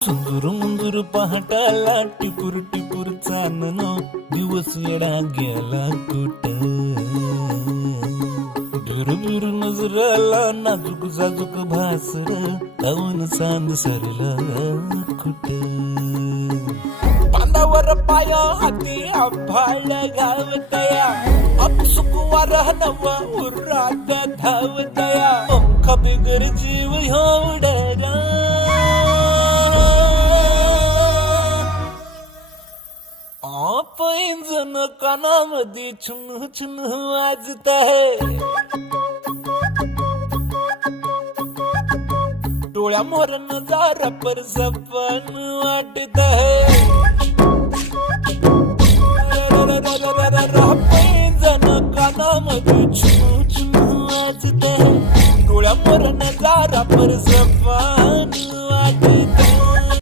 सुंदूर मुंदूर पहाटाला टिपूर टिपूर चांदण दिवस येडा गेला कुठ बिर नजराला नाजूक साजूक भासर धावून सांद सरला कुठ बांधावर पाया हाती आभाळ गावतया अपसुक वारा नवा उरात धावतया पंखा बिगर जीव उडला पैंजण कानामध्ये छुन छुन वाजत आहे डोळ्या मोर नजारा पर सपन वाटत आहे पैंजण कानामध्ये छुन छुन वाजत आहे डोळ्या मोर नजारा पर सपन वाटत आहे